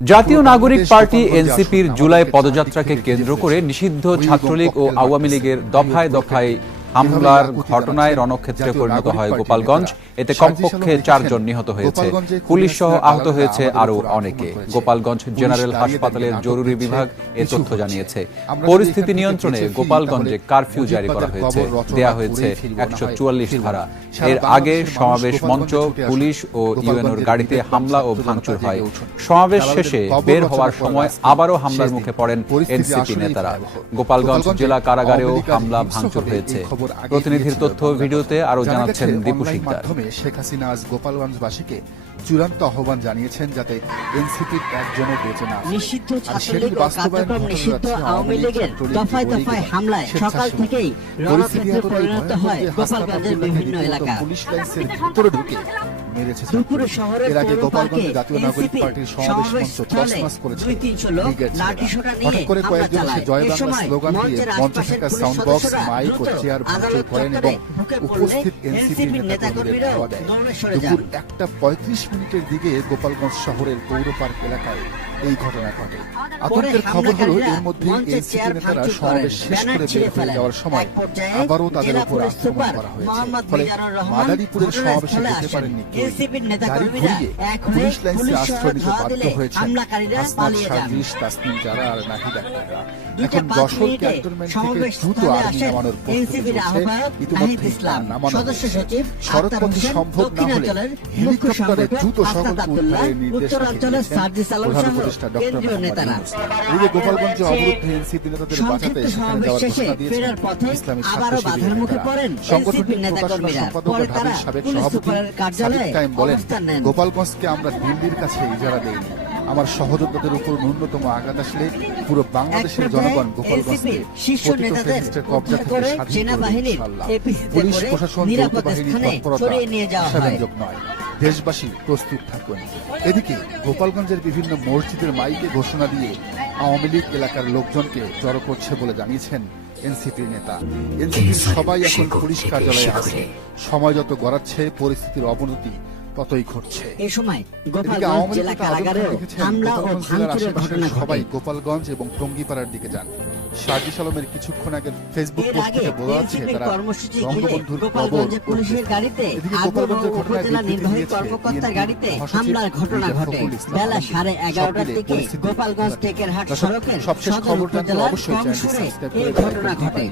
জাতীয় নাগরিক পার্টি এনসিপির জুলাই পদযাত্রাকে কেন্দ্র করে নিষিদ্ধ ছাত্রলীগ ও আওয়ামী লীগের দফায় দফায় হামলার ঘটনায় রণক্ষেত্রে পরিণত হয় গোপালগঞ্জ। এতে কমপক্ষে 4 জন নিহত হয়েছে, পুলিশ সহ আহত হয়েছে আরও অনেকে। গোপালগঞ্জ জেনারেল হাসপাতালের জরুরি বিভাগ এ তথ্য জানিয়েছে। পরিস্থিতি নিয়ন্ত্রণে গোপালগঞ্জে কারফিউ জারি করা হয়েছে, দেয়া হয়েছে 144 ধারা। এর আগে সমাবেশ মঞ্চ, পুলিশ ও ইউএনওর গাড়িতে হামলা ও ভাঙচুর হয়। সমাবেশ শেষে বের হওয়ার সময় আবারও হামলার মুখে পড়েন এনসিপি নেতারা। গোপালগঞ্জ জেলা কারাগারেও হামলা ভাঙচুর হয়েছে। প্রতিনিধির তথ্য ভিডিওতে আরো জানাচ্ছেন দীপু শিকদার। শেখ হাসিনা আজ গোপালগঞ্জবাসীকে চূড়ান্ত আহ্বান জানিয়েছেন যাতে এনসিপির একজনও বেঁচে না আসে। নিষিদ্ধ ছাত্রলীগ ও কার্যক্রম নিষিদ্ধ আওয়ামী লীগের দফায় দফায় হামলায় সকাল থেকেই রণক্ষেত্রে পরিণত হয় গোপালগঞ্জের বিভিন্ন এলাকা। পুলিশ লাইন্সের ভিতরে ঢুকে মেরেছে। দুপুরে শহরের গোপালগঞ্জে জাতীয় নাগরিক পার্টির সমাবেশ মঞ্চ তছনছ করেছে। হঠাৎ করে কয়েকজন এসে জয় বাংলা স্লোগান দিয়ে মঞ্চে থাকা সাউন্ড বক্স, মাইক ও চেয়ার ভাঙচুর করেন এবং উপস্থিত এনসিপি নেতাকর্মীদের ধাওয়া দেয়। দুপুর 1:35 মিনিটের দিকে গোপালগঞ্জ শহরের পৌর পার্ক এলাকায় এই ঘটনা ঘটে। আতঙ্কের খবর হলো এর মধ্যে এনসিপি নেতারা সমাবেশ শেষ করে বের হয়ে যাওয়ার সময় আবারও তাদের উপর আক্রমণ করা হয়েছে। ফলে মাদারীপুরের সমাবেশে যেতে পারেননি কেউ। গাড়ি ঘুরিয়ে পুলিশ লাইন্সে আশ্রয় নিতে বাধ্য হয়েছেন হাসনাত সার্জিস, তাসনিম জারা আর নাহিদ আক্তাররা। এখন যশোর ক্যান্টনমেন্ট থেকে দ্রুত আর্মি নামানোর প্রস্তুতি চলছে। ইতিমধ্যে নামানো সড়কপথে সম্ভব না হলে হেলিকপ্টারে দ্রুত সকলকে উদ্ধারের নির্দেশ দিয়েছেন প্রধান উপদেষ্টা ডক্টর মোহাম্মদ ইউনূস। এদিকে গোপালগঞ্জে অবরুদ্ধ এনসিপি নেতাদের বাঁচাতে সেখানে যাওয়ার ঘোষণা দিয়েছেন ইসলামী ছাত্র শিবির নেতারা। সংগঠনটির প্রকাশনা সম্পাদক ও ঢাবির সাবেক সভাপতি সাদিক কায়েম বলেন, গোপালগঞ্জকে আমরা দিল্লির কাছে ইজারা দেইনি। আমার সহযোদ্ধাদের উপর ন্যূনতম আঘাত আসলে পুরো বাংলাদেশের জনগণ গোপালগঞ্জকে পতিত ফ্যাসিস্টের কবজা থেকে স্বাধীন করবে ইনশাআল্লাহ। পুলিশ প্রশাসন যৌথ বাহিনীর তৎপরতা আশাব্যঞ্জক নয়। দেশবাসী প্রস্তুত থাকুন। এদিকে গোপালগঞ্জের বিভিন্ন মসজিদের মাইকে ঘোষণা দিয়ে আওয়ামী লীগ এলাকার লোকজনকে জড়ো করছে বলে জানিয়েছেন এনসিপির নেতা। এনসিপির সবাই এখন পুলিশ কার্যালয়ে আছে। সময় যত গড়াচ্ছে পরিস্থিতির অবনতি ততই ঘটছে। এই সময় গোপালগঞ্জ জেলা কারাগারে হামলা ও ভাঙচুরের ঘটনা সবাই গোপালগঞ্জ এবং টঙ্গীপাড়ার দিকে যান। সার্জিস আলমের কিছুক্ষণ আগের ফেসবুক পোস্ট থেকে বোঝা যাচ্ছে তারা বঙ্গবন্ধুর কবর পুলিশের গাড়িতে উপজেলা নির্বাহী কর্মকর্তার গাড়িতে হামলার ঘটনা ঘটে। বেলা 11:30টার দিকে গোপালগঞ্জ টেকেরহাট সড়কের সবশেষ খবর জানতে অবশ্যই চ্যানেলটি সাবস্ক্রাইব করে ঘটনা ঘটে।